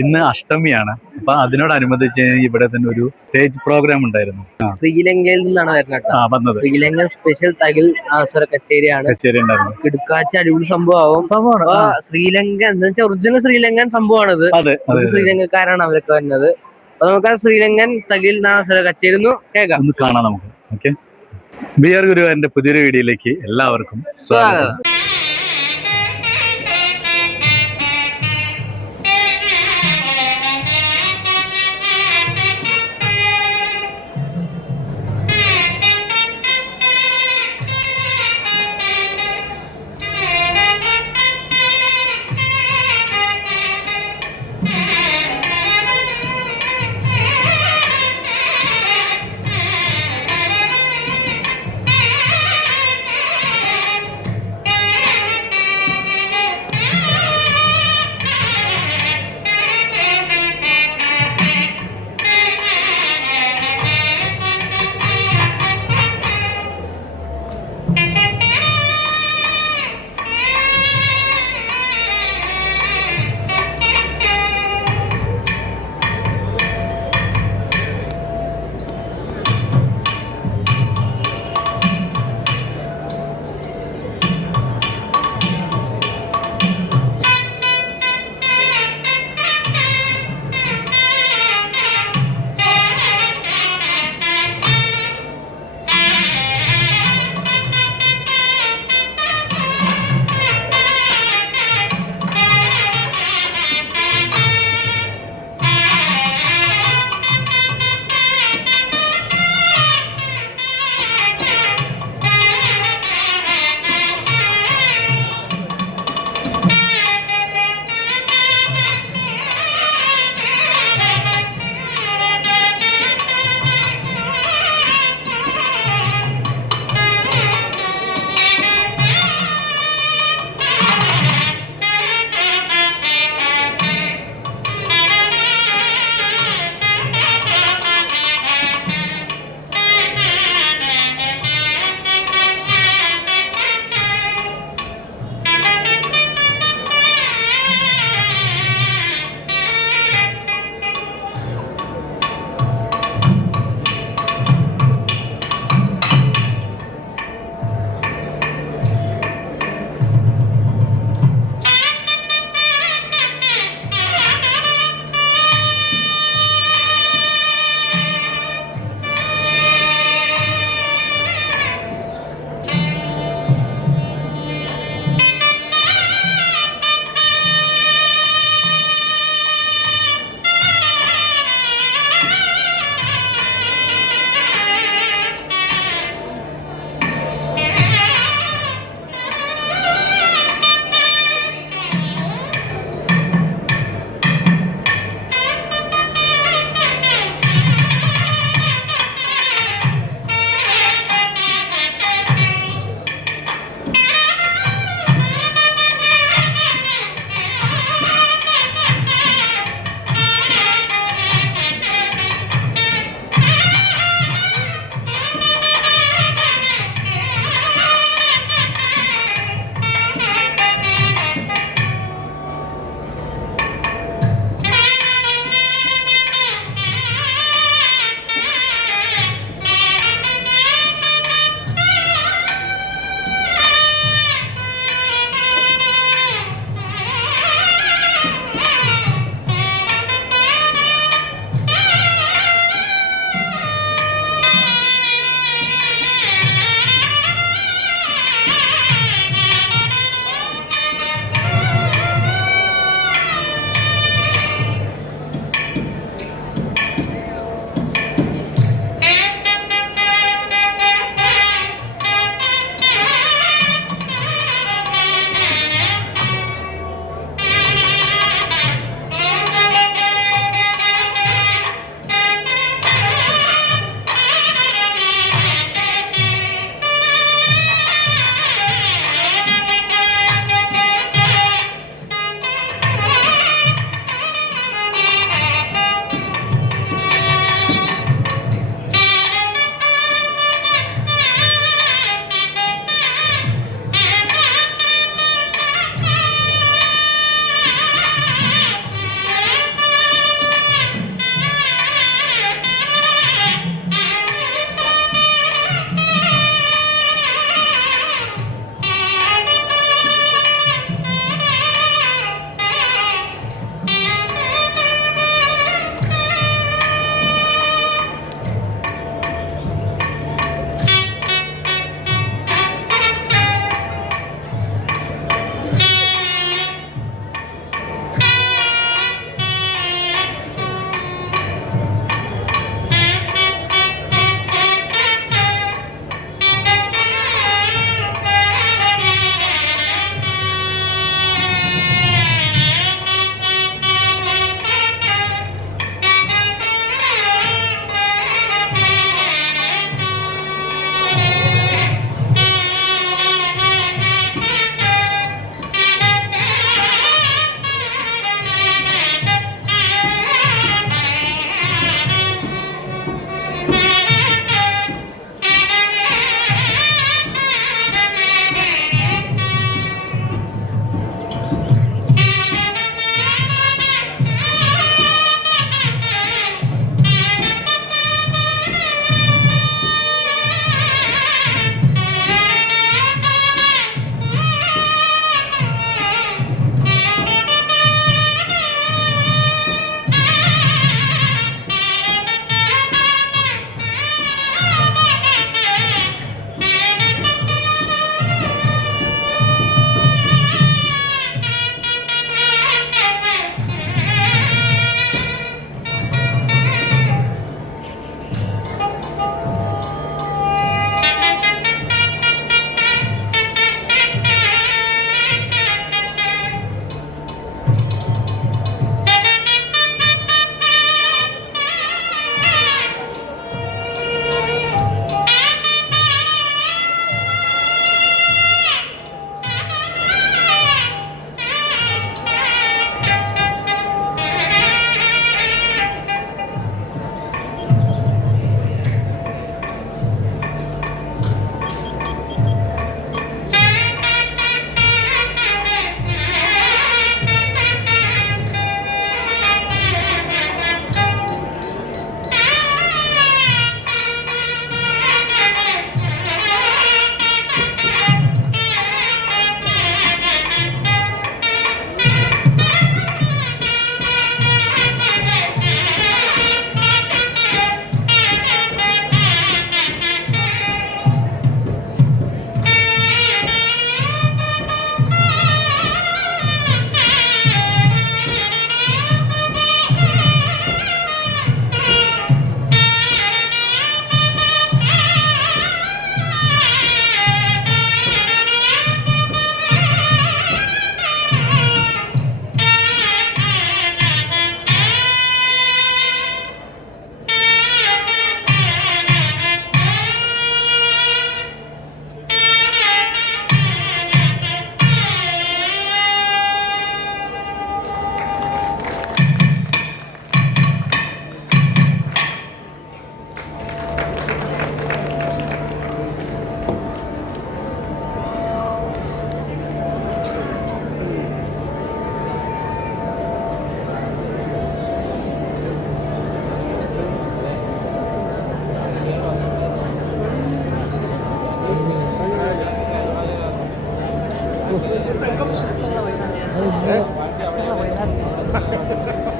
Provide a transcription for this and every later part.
ഇന്ന് അഷ്ടമിയാണ്. അപ്പൊ അതിനോടനുബന്ധിച്ച് ഇവിടെ തന്നെ ഒരു സ്റ്റേജ് പ്രോഗ്രാം ഉണ്ടായിരുന്നു. ശ്രീലങ്കയിൽ നിന്നാണ് വരുന്നത്. ശ്രീലങ്കൻ സ്പെഷ്യൽ തകിൽ നാദസ്വര കച്ചേരിയാണ്. കച്ചേരി ഉണ്ടായിരുന്നു. കിടക്കാച്ച അടിപൊളി സംഭവമാവും. ശ്രീലങ്ക എന്ന് വെച്ചാൽ ഒറിജിനൽ ശ്രീലങ്കൻ സംഭവമാണിത്. ശ്രീലങ്കക്കാരാണ് അവരൊക്കെ വരുന്നത്. അപ്പൊ നമുക്ക് ആ ശ്രീലങ്കൻ തകിൽ നാദസ്വര കച്ചേരി ഒന്ന് കേൾക്കാം, ഒന്ന് കാണാം നമുക്ക്. ഓക്കെ, ബി ആർ ഗുരുവായൂരിന്റെ പുതിയൊരു വീഡിയോയിലേക്ക് എല്ലാവർക്കും സ്വാഗതം.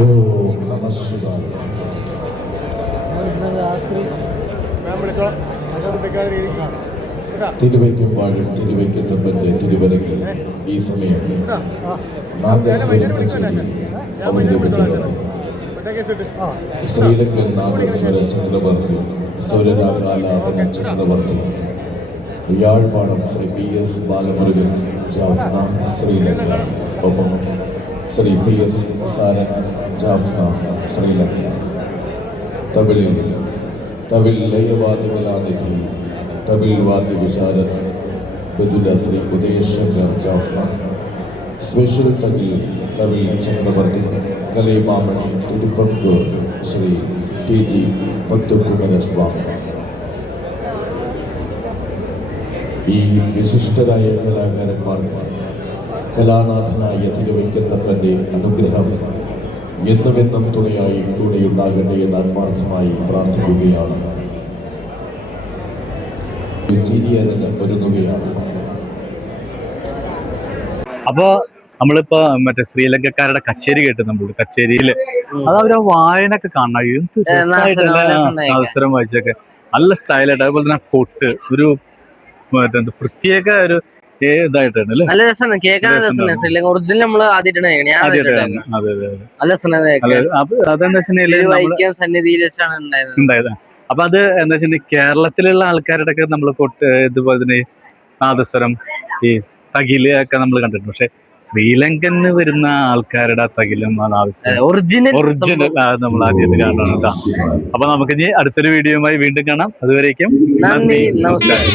ഓം നമഃ ശിവായ. തിരുവയ്ക്കുമ്പാടും തിരുവയ്ക്കത്തപ്പന്റെ തിരുവരങ്ങിൽ ഈ സമയം നാദസ്വരം കച്ചേരി അവതരിപ്പിക്കുന്നത് ശ്രീലങ്കൻ നാദസ്വര ചക്രവർത്തി സ്വരരാഗാലാപന ചക്രവർത്തി യാഴ്പാടം ശ്രീ PS ബാലമുരുകൻ ജാഫ്ന ശ്രീലങ്ക. ഒപ്പം ശ്രീ PS സാരൻ ജാഫ്ന ശ്രീലങ്ക. തമിഴ് ലയവാദ്യമലാനിധി തമിഴ് വാദ്യ വിശാരദ് ബദുല ശ്രീ ഉദയ് ശങ്കർ ജാഫ്ന. സ്പെഷ്യൽ തമിഴ് ചക്രവർത്തി കലൈമാമണി തിരുപ്പങ്കൂർ ശ്രീ TG പത്തുകുമരസ്വാമി. ഈ വിശിഷ്ടരായ കലാകാരന്മാർക്ക് കലാനാഥനായ തിരുവയ്ക്കത്തപ്പന്റെ അനുഗ്രഹം എന്നുമെന്നും തുണയായി കൂടെയുണ്ടാകട്ടെ എന്ന് ആത്മാർത്ഥമായി പ്രാർത്ഥിക്കുകയാണ്. ചിരിയരങ്ങ് ഒരുങ്ങുകയാണ്. അപ്പൊ നമ്മളിപ്പോ മറ്റേ ശ്രീലങ്കക്കാരുടെ കച്ചേരി കേട്ട് നമ്മൾ കച്ചേരിയില് അത് അവര് വായനൊക്കെ കാണണം. എന്ത് രസമായിട്ടല്ലേ അവസരം വായിച്ചൊക്കെ നല്ല സ്റ്റൈലായിട്ട്. അതുപോലെ തന്നെ കൊട്ട് ഒരു മറ്റേ പ്രത്യേക ഒരു ഇതായിട്ടാണ് അല്ലേ? നല്ല രസമാണ് കേൾക്കാൻ. ശ്രീലങ്ക ഒറിജിനൽ നമ്മള് ആദ്യമായിട്ടാണ് അതെന്താ വെച്ചാൽ സന്നിധിയിൽ വെച്ചാണ് ഉണ്ടായത്. അപ്പൊ അത് എന്താ വെച്ചാൽ കേരളത്തിലുള്ള ആൾക്കാരുടെ ഒക്കെ നമ്മൾ കൊട്ട് ഇതുപോലെ തന്നെ നാദസ്വരം ഈ തകില് ഒക്കെ നമ്മൾ കണ്ടിട്ടുണ്ട്. പക്ഷെ ശ്രീലങ്കന്ന് വരുന്ന ആൾക്കാരുടെ തകിലും ഒറിജിനൽ നമ്മൾ ആദ്യമായിട്ട് കാണണം കേട്ടോ. അപ്പൊ നമുക്ക് ഇനി അടുത്തൊരു വീഡിയോയുമായി വീണ്ടും കാണാം. അതുവരേക്കും നന്ദി, നമസ്കാരം.